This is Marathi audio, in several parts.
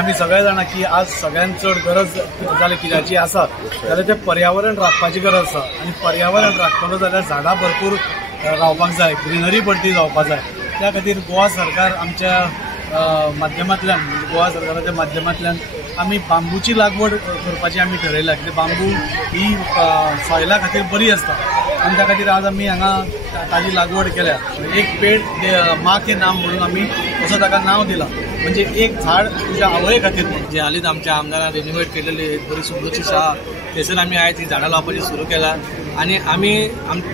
आमी सगळे जाणा की आज सगळ्यांत चड गरज जाल्यार कित्याची आसा जाल्यार ते पर्यावरण राखपाची गरज आसा आणि पर्यावरण राखतलो जाल्यार झाडां भरपूर रावपाक जाय, ग्रीनरी बड्डी जावपाक जाय। त्या खातीर गोवा सरकार आमच्या माध्यमांतल्यान गोवा सरकाराच्या माध्यमांतल्यान आमी बांबूची लागवड करपाची आमी ठरयल्या, कित्याक बांबू ही सॉयला खातीर बरी आसता आणि त्या खातीर आज आमी हांगा ताजी लागवड केल्या। एक पेड़ माँ के नाम म्हणून आमी असं ताका नाव दिला, म्हणजे एक झाड तुझ्या आवये खातीर। जे हालींच आमच्या आमदारान रिनोवेट केलेली एक बरी सुंदरशी शाळा थंयसर आमी आयज ही झाडां लावपाची सुरू केला आणि आमी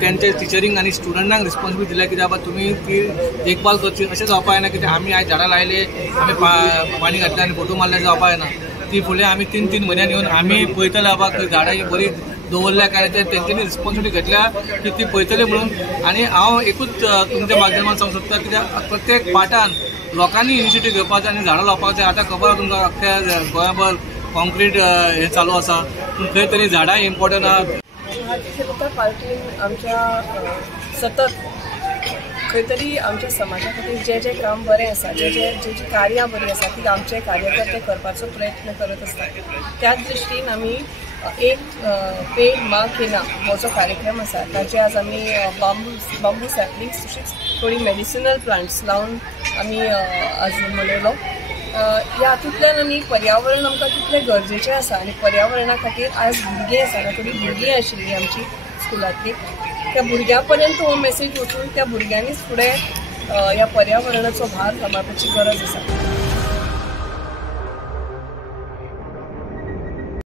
तेंचे टिचरींक आनी स्टुडंटांक रिस्पॉन्सिबिलिटी दिल्या की बाबा तुमी ती देखभाल करची। अशें जावपा जायना की आमी आयज झाडां लायले आमी पाणी घातलें आनी फोटो मारले जावपा जायना। ती फुडें आमी 3-3 म्हयन्यान येवन आमी पळयतले बाबा झाडां ही बरी दवरल्या काय ते तेंच्यांनी रिस्पॉन्सिबिलिटी घेतल्या की ती पळयतले म्हणून। आणि हांव एकूच तुमच्या माध्यमांत सांगूंक सोदता कित्याक प्रत्येक पार्टान लोकांनी इनिशिएटीव घेवपाचो आनी झाडां लावपाक जाय। आतां खबर आसा तुमकां अख्ख्या गोंयभर कॉन्क्रीट हे चालू आसा, पूण खंय तरी झाडां इम्पॉर्टंट आहा। भारतीय जनता पार्टीन आमच्या सतत खंय तरी आमच्या समाजा खातीर जे काम बरें आसा, जे कार्यां बरीं आसा ती आमचे कार्यकर्ते करपाचो प्रयत्न करत आसतात। त्याच दृश्टीन आमी एक पेड़ माँ के नाम हो जो कार्यक्रम आसा ताचे आज आमी बांबू सॅपलिंग्स तशीच थोडी मेडिसिनल प्लांट्स लावन आमी आज मनयलो। ह्या हातूंतल्यान आमी पर्यावरण आमकां कितलें गरजेचें आसा आनी पर्यावरणा खातीर आज भुरगीं आसा थोडी भुरगीं आशिल्लीं आमची स्कुलांतली, त्या भुरग्यां पर्यंत हो मेसेज वचून त्या भुरग्यांनीच फुडें ह्या पर्यावरणाचो भार सांबाळपाची गरज आसा।